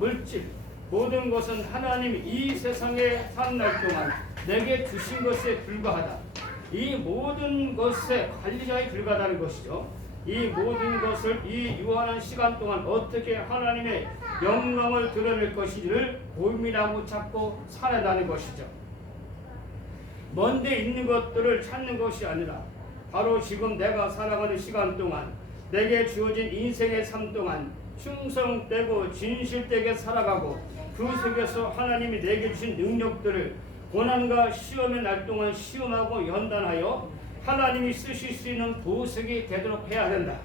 물질, 모든 것은 하나님이 이 세상에 사는 날 동안 내게 주신 것에 불과하다. 이 모든 것에 관리자에 불과하다는 것이죠. 이 모든 것을 이 유한한 시간 동안 어떻게 하나님의 영광을 드러낼 것인지를 고민하고 찾고 살아가는 것이죠. 먼데 있는 것들을 찾는 것이 아니라 바로 지금 내가 살아가는 시간 동안 내게 주어진 인생의 삶 동안 충성되고 진실되게 살아가고 그 속에서 하나님이 내게 주신 능력들을 고난과 시험의 날 동안 시험하고 연단하여 하나님이 쓰실 수 있는 보석이 되도록 해야 된다.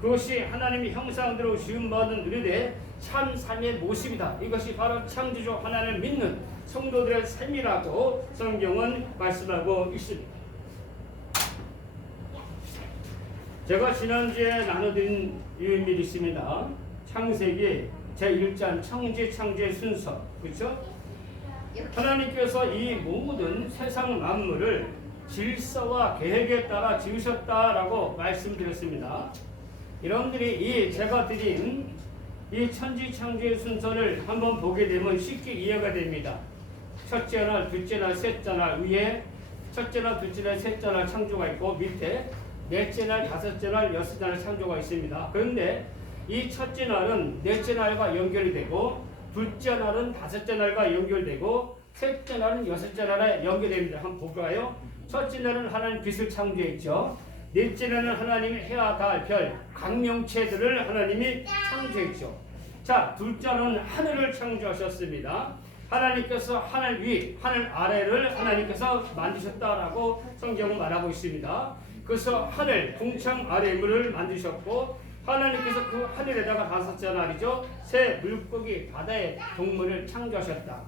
그것이 하나님의 형상대로 지음받은 우리들의 참 삶의 모습이다. 이것이 바로 창조주 하나님을 믿는 성도들의 삶이라고 성경은 말씀하고 있습니다. 제가 지난주에 나눠드린 유인밀이 있습니다. 창세기 제1장 창조의 순서, 그렇죠? 하나님께서 이 모든 세상 만물을 질서와 계획에 따라 지으셨다라고 말씀드렸습니다. 여러분들이 제가 드린 이 천지창조의 순서를 한번 보게 되면 쉽게 이해가 됩니다. 첫째 날, 둘째 날, 셋째 날 위에 첫째 날, 둘째 날, 셋째 날 창조가 있고 밑에 넷째 날, 다섯째 날, 여섯째 날 창조가 있습니다. 그런데 이 첫째 날은 넷째 날과 연결이 되고 둘째 날은 다섯째 날과 연결되고 셋째 날은 여섯째 날에 연결됩니다. 한번 볼까요? 첫째 날은 하나님 빛을 창조했죠. 넷째 날은 하나님이 해와 달, 별, 강명체들을 하나님이 창조했죠. 자, 둘째 날은 하늘을 창조하셨습니다. 하나님께서 하늘 위, 하늘 아래를 하나님께서 만드셨다라고 성경은 말하고 있습니다. 그래서 하늘, 궁창 아래 물을 만드셨고 하나님께서 그 하늘에다가 다섯째 날이죠. 새 물고기, 바다의 동물을 창조하셨다.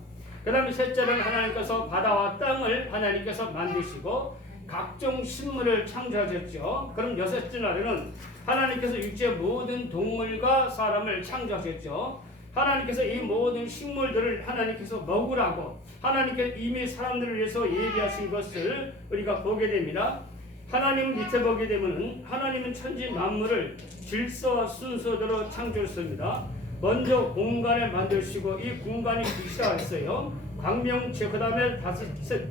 그 다음에 셋째는 하나님께서 바다와 땅을 하나님께서 만드시고 각종 식물을 창조하셨죠. 그럼 여섯째 날에는 하나님께서 육지의 모든 동물과 사람을 창조하셨죠. 하나님께서 이 모든 식물들을 하나님께서 먹으라고 하나님께서 이미 사람들을 위해서 예비하신 것을 우리가 보게 됩니다. 하나님 밑에 보게 되면 하나님은 천지 만물을 질서와 순서대로 창조했습니다. 먼저 공간을 만드시고 이 공간이 기시하였어요. 광명체, 그 다음에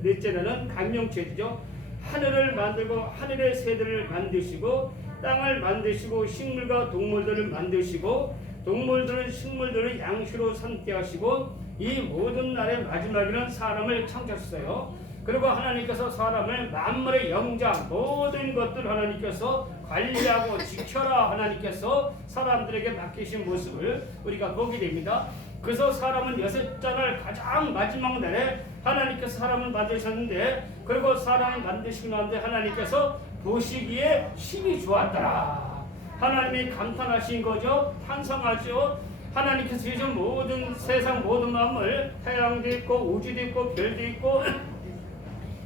넷째는 강명체죠. 하늘을 만들고 하늘의 새들을 만드시고 땅을 만드시고 식물과 동물들을 만드시고 동물들은 식물들을 양식으로 삼게 하시고 이 모든 날의 마지막에는 사람을 창조하셨어요. 그리고 하나님께서 사람을 만물의 영장 모든 것들 하나님께서 관리하고 지켜라 하나님께서 사람들에게 맡기신 모습을 우리가 보게 됩니다. 그래서 사람은 여섯째 날 가장 마지막 날에 하나님께서 사람을 만드셨는데 그리고 사람을 만드시고 나는데 하나님께서 보시기에 힘이 좋았더라. 하나님이 감탄하신 거죠. 찬성하죠. 하나님께서 지으신 모든 세상 모든 만물 태양도 있고 우주도 있고 별도 있고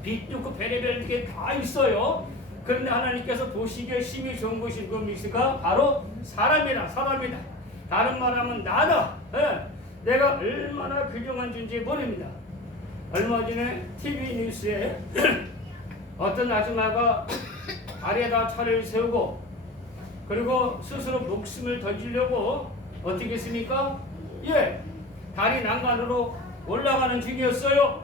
빛도 있고 별의별 게 다 있어요. 그런데 하나님께서 보시기에 힘이 좋은 것이 그 미스가 바로 사람이다. 다른 말하면 나다. 내가 얼마나 귀중한 존재인지 모릅니다. 얼마 전에 TV 뉴스에 어떤 아줌마가 다리에다 차를 세우고 그리고 스스로 목숨을 던지려고 어떻게 했습니까? 다리 난간으로 올라가는 중이었어요.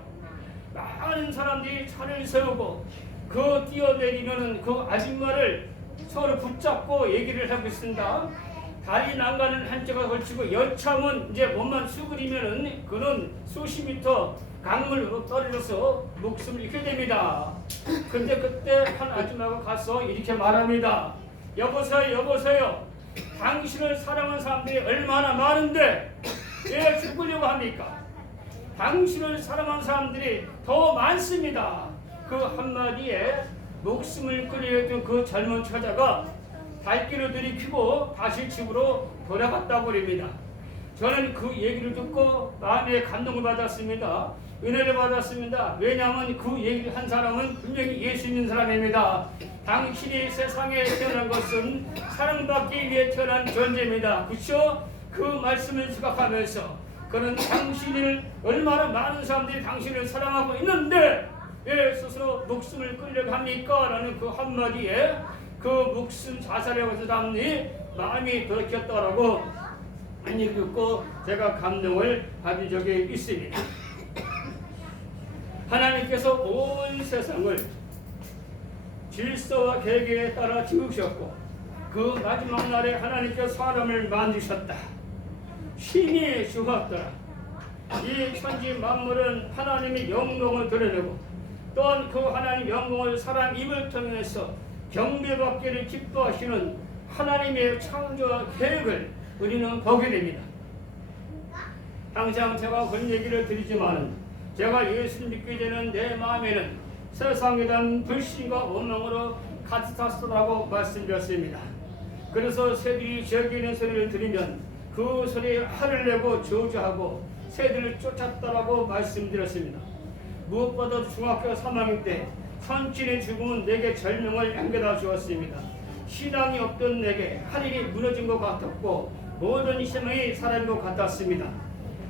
많은 사람들이 차를 세우고 그 뛰어내리면은 그 아줌마를 서로 붙잡고 얘기를 하고 있습니다. 다리 난간은 한쪽에 걸치고 여참은 이제 몸만 수그리면은 그는 수십 미터 강물로 떨어져서 목숨을 잃게 됩니다. 근데 그때 한 아줌마가 가서 이렇게 말합니다. 여보세요. 당신을 사랑하는 사람들이 얼마나 많은데 왜 죽으려고 합니까? 당신을 사랑하는 사람들이 더 많습니다. 그 한마디에 목숨을 끊어했던 그 젊은 처자가 발길을 들이키고 다시 집으로 돌아갔다고 그럽니다. 저는 그 얘기를 듣고 마음에 감동을 받았습니다. 은혜를 받았습니다. 왜냐하면 그 얘기를 한 사람은 분명히 예수 믿는 사람입니다. 당신이 세상에 태어난 것은 사랑받기 위해 태어난 존재입니다. 그렇죠? 그 말씀을 생각하면서 그는 당신을 얼마나 많은 사람들이 당신을 사랑하고 있는데 왜 스스로 목숨을 끌려고 합니까? 라는 그 한마디에 그 목숨 자살하고서 담니 마음이 돌이켰다라고 많이 듣고 제가 감동을 받은 적이 있습니다. 하나님께서 온 세상을 질서와 계획에 따라 지으셨고 그 마지막 날에 하나님께서 사람을 만드셨다. 신이 주었더라. 이 천지 만물은 하나님의 영광을 드러내고 또한 그 하나님 영광을 사람 입을 통해서 경배받기를 기뻐하시는 하나님의 창조와 계획을 우리는 보게 됩니다. 항상 제가 그런 얘기를 드리지만 제가 예수 믿게 되는 내 마음에는 세상에 대한 불신과 원망으로 가득했다고 말씀드렸습니다. 그래서 새들이 저기는 소리를 들으면 그 소리에 화를 내고 저주하고 새들을 쫓았다라고 말씀드렸습니다. 무엇보다 중학교 3학년 때 선친의 죽음은 내게 절명을 안겨다 주었습니다. 신앙이 없던 내게 하늘이 무너진 것 같았고 모든 희망이 사라진 것 같았습니다.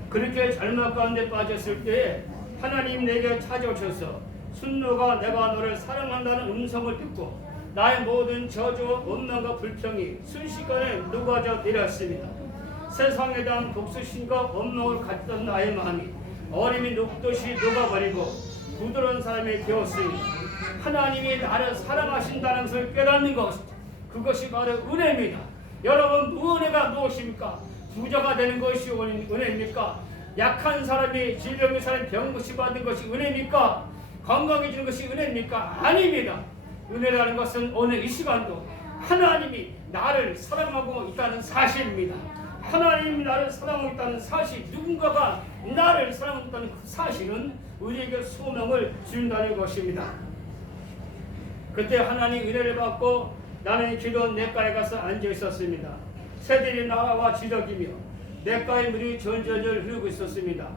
그렇게 절망 가운데 빠졌을 때에 하나님 내게 찾아오셔서 순노가 내가 너를 사랑한다는 음성을 듣고 나의 모든 저주와 원망과 불평이 순식간에 녹아져 내렸습니다. 세상에 대한 복수심과 원망을 갖던 나의 마음이 얼음이 녹듯이 녹아버리고 부드러운 사람이 되었으니 하나님이 나를 사랑하신다는 것을 깨닫는 것, 그것이 바로 은혜입니다. 여러분, 은혜가 무엇입니까? 부자가 되는 것이 은혜입니까? 약한 사람이 질병의 사람이 병고치 받는 것이 은혜입니까? 건강해지는 것이 은혜입니까? 아닙니다. 은혜라는 것은 오늘 이 시간도 하나님이 나를 사랑하고 있다는 사실입니다. 하나님이 나를 사랑하고 있다는 사실, 누군가가 나를 사랑하고 있다는 그 사실은 우리에게 소명을 준다는 것입니다. 그때 하나님 은혜를 받고 나는 기도 냇가에 가서 앉아 있었습니다. 새들이 나와 지저귀며 냇가의 물이 절절절 흐르고 있었습니다.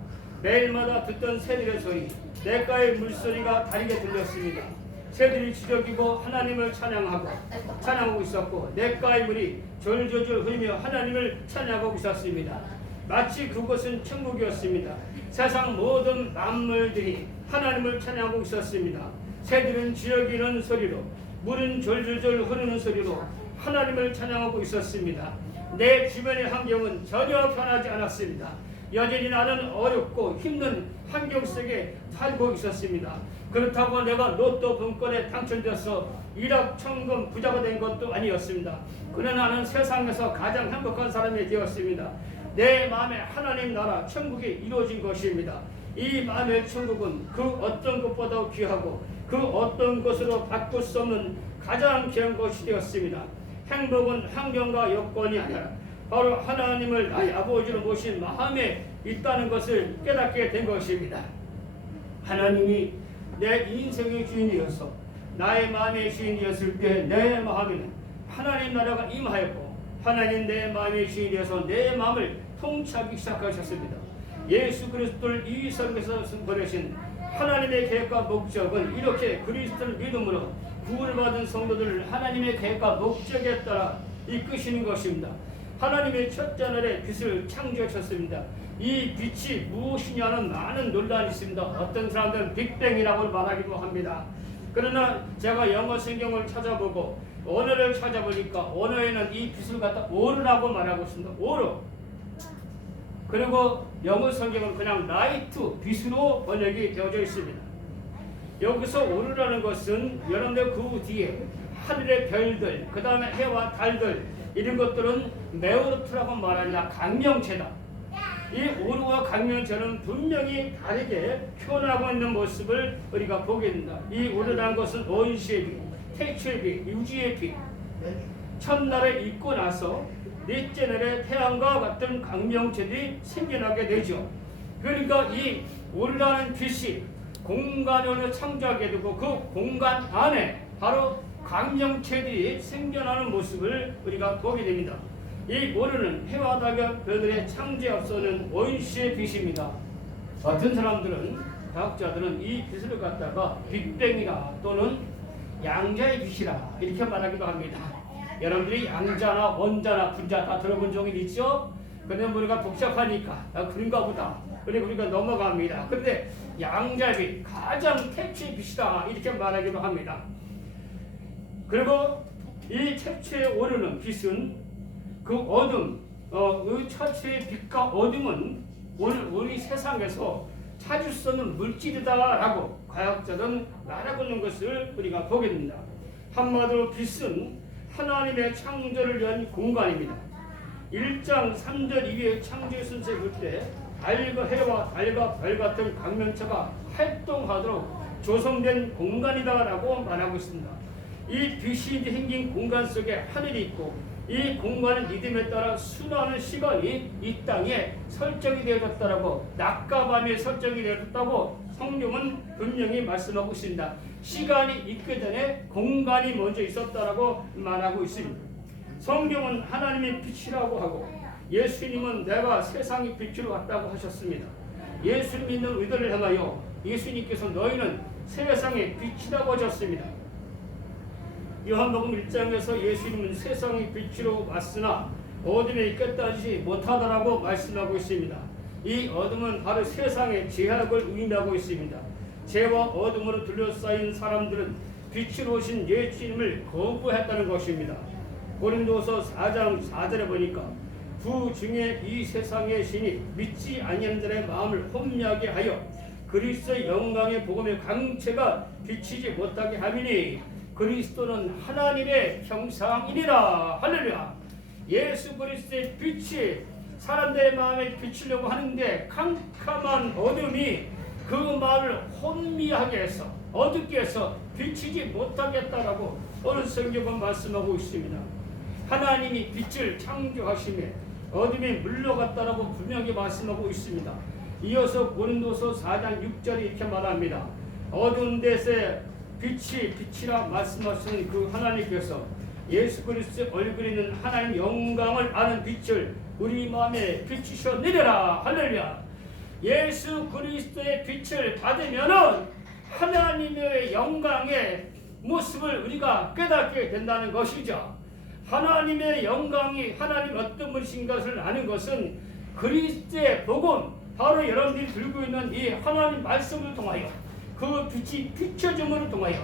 매일마다 듣던 새들의 소리, 냇가의 물소리가 다르게 들렸습니다. 새들이 지저귀고 하나님을 찬양하고 있었고 냇가의 물이 졸졸졸 흐르며 하나님을 찬양하고 있었습니다. 마치 그곳은 천국이었습니다. 세상 모든 만물들이 하나님을 찬양하고 있었습니다. 새들은 지저귀는 소리로, 물은 졸졸졸 흐르는 소리로 하나님을 찬양하고 있었습니다. 내 주변의 환경은 전혀 변하지 않았습니다. 여전히 나는 어렵고 힘든 환경 속에 살고 있었습니다. 그렇다고 내가 로또 분권에 당첨돼서 일확천금 부자가 된 것도 아니었습니다. 그러나 나는 세상에서 가장 행복한 사람이 되었습니다. 내 마음에 하나님 나라 천국이 이루어진 것입니다. 이 마음의 천국은 그 어떤 것보다 귀하고 그 어떤 것으로 바꿀 수 없는 가장 귀한 것이 되었습니다. 행복은 환경과 여건이 아니라 바로 하나님을 나의 아버지로 모신 마음에 있다는 것을 깨닫게 된 것입니다. 하나님이 내 인생의 주인이어서 나의 마음의 주인이었을 때 내 마음에는 하나님 나라가 임하였고 하나님 내 마음의 주인이어서 내 마음을 통치하기 시작하셨습니다. 예수 그리스도를 이 세상에서 보내신 하나님의 계획과 목적은 이렇게 그리스도를 믿음으로 구원을 받은 성도들을 하나님의 계획과 목적에 따라 이끄시는 것입니다. 하나님의 첫째 날에 빛을 창조하셨습니다. 이 빛이 무엇이냐는 많은 논란이 있습니다. 어떤 사람들은 빅뱅이라고 말하기도 합니다. 그러나 제가 영어 성경을 찾아보고 언어를 찾아보니까 언어에는 이 빛을 갖다 오르라고 말하고 있습니다. 오르. 그리고 영어 성경은 그냥 라이트, 빛으로 번역이 되어져 있습니다. 여기서 오르라는 것은 여러분들 그 뒤에 하늘의 별들, 그 다음에 해와 달들 이런 것들은 메오르트라고 말하니라 강명체다. 이 오르와 강명체는 분명히 다르게 표현하고 있는 모습을 우리가 보게 된다. 이 오르라는 것은 원시의 빛, 태초의 빛, 유지의 빛. 첫날에 있고 나서 넷째 날에 태양과 같은 강명체들이 생겨나게 되죠. 그러니까 이 오르라는 빛이 공간을 창조하게 되고 그 공간 안에 바로 강명체들이 생겨나는 모습을 우리가 보게 됩니다. 이 오르는 해와 달과 별들의 창조에 앞서는 원시의 빛입니다. 어떤 사람들은, 과학자들은 이 빛을 갖다가 빅뱅이라 또는 양자의 빛이라 이렇게 말하기도 합니다. 여러분들이 양자나 원자나 분자 다 들어본 적이 있죠? 근데 우리가 복잡하니까 그런가 보다. 그리고 우리가 넘어갑니다. 그런데 양자빛, 가장 태초의 빛이다 이렇게 말하기도 합니다. 그리고 이 태초에 오르는 빛은 그 어둠, 이 처치의 빛과 어둠은 오늘 우리 세상에서 찾을 수 없는 물질이다라고 과학자들은 말하고 있는 것을 우리가 보게 됩니다. 한마디로 빛은 하나님의 창조를 위한 공간입니다. 1장 3절 이후에 창조의 순서에 볼 때 달과 해와 달과 별 같은 강면체가 활동하도록 조성된 공간이다라고 말하고 있습니다. 이 빛이 생긴 공간 속에 하늘이 있고 이 공간은 리듬에 따라 순환하는 시간이 이 땅에 설정이 되어졌다라고 낮과 밤에 설정이 되어졌다고 성경은 분명히 말씀하고 있습니다. 시간이 있기 전에 공간이 먼저 있었다라고 말하고 있습니다. 성경은 하나님의 빛이라고 하고 예수님은 내가 세상의 빛으로 왔다고 하셨습니다. 예수 믿는 의도를 향하여 예수님께서 너희는 세상의 빛이라고 하셨습니다. 요한복음 1장에서 예수님은 세상의 빛으로 왔으나 어둠에 깨닫지 못하다라고 말씀하고 있습니다. 이 어둠은 바로 세상의 죄악을 의미하고 있습니다. 죄와 어둠으로 둘러싸인 사람들은 빛으로 오신 예수님을 거부했다는 것입니다. 고린도서 4장 4절에 보니까 그 중에 이 세상의 신이 믿지 아니하는 자의 마음을 혼미하게 하여 그리스도의 영광의 복음의 광채가 비치지 못하게 하미니 그리스도는 하나님의 형상이니라. 할렐루야. 예수 그리스도의 빛이 사람들의 마음에 비치려고 하는데 캄캄한 어둠이 그 마음을 혼미하게 해서 어둡게 해서 비치지 못하겠다라고 오늘 성경은 말씀하고 있습니다. 하나님이 빛을 창조하시며 어둠이 물러갔다라고 분명히 말씀하고 있습니다. 이어서 고린도서 4장 6절에 이렇게 말합니다. 어두운 데서 빛이라 말씀하시는 그 하나님께서 예수 그리스도의 얼굴에 있는 하나님 영광을 아는 빛을 우리 마음에 비추셔 내려라. 할렐루야. 예수 그리스도의 빛을 받으면은 하나님의 영광의 모습을 우리가 깨닫게 된다는 것이죠. 하나님의 영광이 하나님 어떤 분이신 것을 아는 것은 그리스도의 복음, 바로 여러분들이 들고 있는 이 하나님 말씀을 통하여 그 빛이 비춰짐을 통하여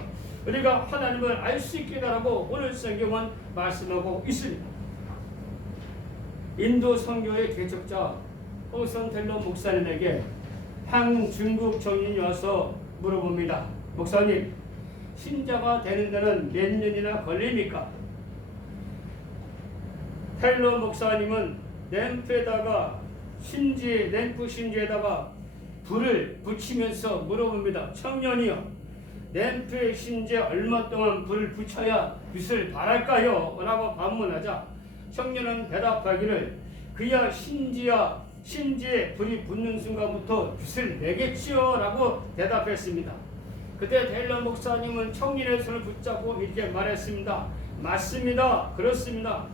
우리가 하나님을 알 수 있게라고 오늘 성경은 말씀하고 있습니다. 인도 선교의 개척자 허선 텔러 목사님에게 한 중국 정인이 와서 물어봅니다. 목사님, 신자가 되는 데는 몇 년이나 걸립니까? 텔러 목사님은 램프 신지에다가 불을 붙이면서 물어봅니다. 청년이요, 램프의 신지에 얼마 동안 불을 붙여야 빛을 발할까요? 라고 반문하자 청년은 대답하기를 그야 신지에 불이 붙는 순간부터 빛을 내겠지요 라고 대답했습니다. 그때 텔러 목사님은 청년의 손을 붙잡고 이렇게 말했습니다. 맞습니다. 그렇습니다.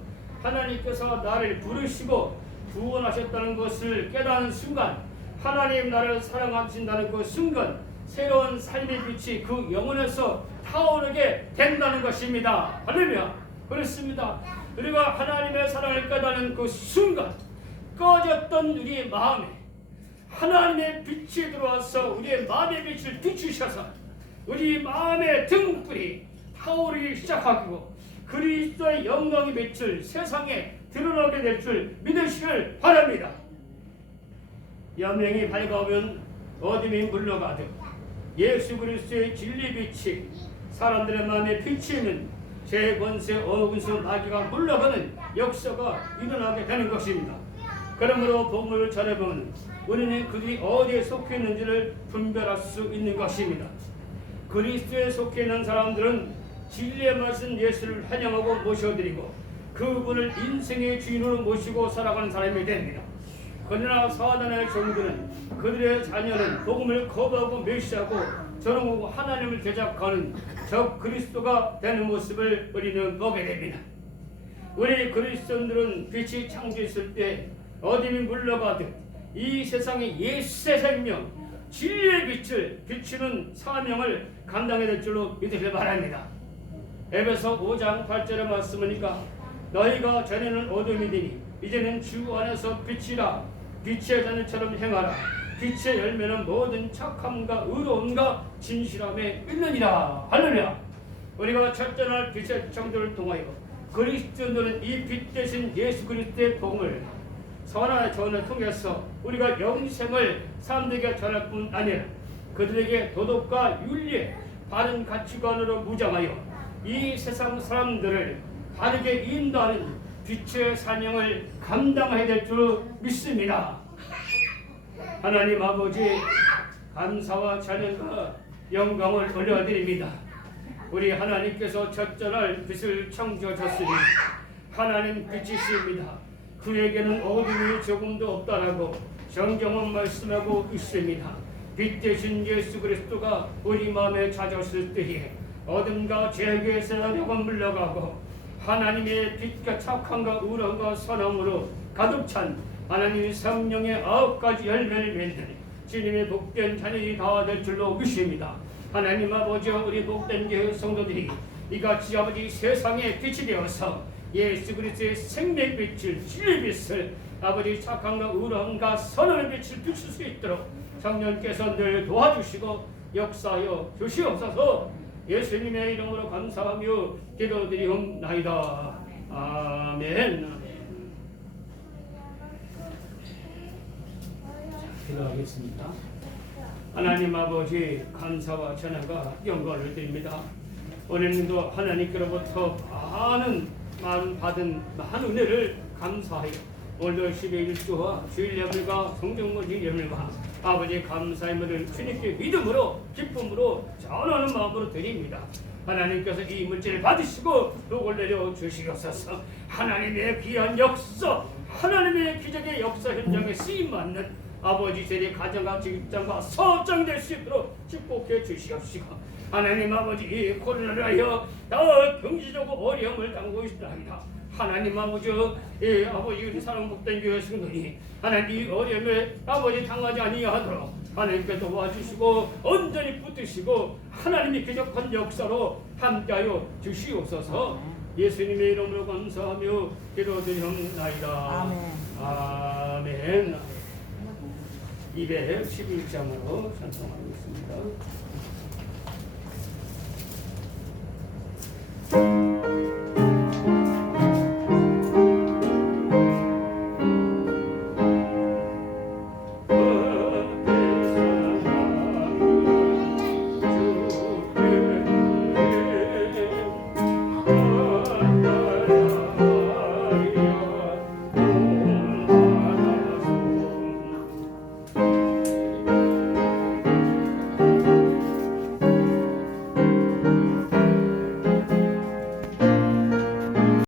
하나님께서 나를 부르시고 구원하셨다는 것을 깨닫는 순간, 하나님 나를 사랑하신다는 그 순간 새로운 삶의 빛이 그 영혼에서 타오르게 된다는 것입니다. 할렐루야. 그렇습니다. 우리가 하나님의 사랑을 깨닫는 그 순간 꺼졌던 우리의 마음에 하나님의 빛이 들어와서 우리의 마음의 빛을 비추셔서 우리 마음의 등불이 타오르기 시작하고 그리스도의 영광의 빛을 세상에 드러나게 될 줄 믿으시길 바랍니다. 여명이 밝아오면 어둠이 물러가듯 예수 그리스도의 진리 빛이 사람들의 마음에 비치면 제 권세 어근수 마귀가 물러가는 역사가 일어나게 되는 것입니다. 그러므로 복음을 전해보면 우리는 그들이 어디에 속해 있는지를 분별할 수 있는 것입니다. 그리스도에 속해 있는 사람들은 진리의 말씀 예수를 환영하고 모셔드리고 그분을 인생의 주인으로 모시고 살아가는 사람이 됩니다. 그러나 사단의 종들은 그들의 자녀는 복음을 거부하고 멸시하고 저롱하고 하나님을 대적하는 적 그리스도가 되는 모습을 우리는 보게 됩니다. 우리 그리스도인들은 빛이 창조했을 때 어둠이 물러가듯 이 세상의 예수의 생명 진리의 빛을 비추는 사명을 감당해야 될 줄로 믿으시기 바랍니다. 에베소 5장 8절의 말씀이니까 너희가 전에는 어둠이되니 이제는 주 안에서 빛이라 빛의 자녀처럼 행하라. 빛의 열매는 모든 착함과 의로움과 진실함에 있느니라. 할렐루야. 우리가 철저할 빛의 창조를 통하여 그리스도인들은 이 빛 대신 예수 그리스도의 복음을 선한 전을 통해서 우리가 영생을 사람들에게 전할 뿐 아니라 그들에게 도덕과 윤리의 바른 가치관으로 무장하여 이 세상 사람들을 바르게 인도하는 빛의 사명을 감당해야 될 줄 믿습니다. 하나님 아버지, 감사와 찬양과 영광을 올려드립니다. 우리 하나님께서 적절할 빛을 창조하셨으니 하나님 빛이십니다. 그에게는 어둠이 조금도 없다라고 성경은 말씀하고 있습니다. 빛 대신 예수 그리스도가 우리 마음에 찾았을 때에 어둠과 죄에서 영은 물러가고 하나님의 빛과 착함과 의로움과 선함으로 가득 찬 하나님의 성령의 9가지 열매를 맺는 주님의 복된 자녀이 다 될 줄로 믿습니다. 하나님 아버지, 우리 복된 교회 성도들이 이같이 아버지 세상의 빛이 되어서 예수 그리스도의 생명빛을, 진리의 빛을, 아버지 착함과 의로움과 선함의 빛을 비출 수 있도록 성령께서 늘 도와주시고 역사하여 주시옵소서. 예수님의 이름으로 감사하며 기도드리옵나이다. 아멘. 기도하겠습니다. 하나님 아버지, 감사와 찬양과 영광을 드립니다. 오늘도 하나님께로부터 받은 많은 은혜를 감사하여 오늘 11주와 주일 예물과 성경문지 예물과 아버지 감사의 물을 주님께 믿음으로 기쁨으로 전하는 마음으로 드립니다. 하나님께서 이 물질을 받으시고 복을 내려 주시옵소서. 하나님의 귀한 역사, 하나님의 기적의 역사 현장에 쓰임받는 아버지 세대 가정과 직장과 서장 될 수 있도록 축복해 주시옵시고, 하나님 아버지 이 코로나를 하여 더 경제적으로 어려움을 당하고 있습니다. 하나님 아버지, 아버지 우리 사랑 복된 교회 성도니 하나님 이 어려움에 아버지 당하지 아니하도록 하나님께 도와주시고 온전히 붙드시고 하나님이 기적한 역사로 함께하여 주시옵소서. 예수님의 이름으로 감사하며 기도드리옵나이다. 아멘. 211장으로 찬송하고 있습니다.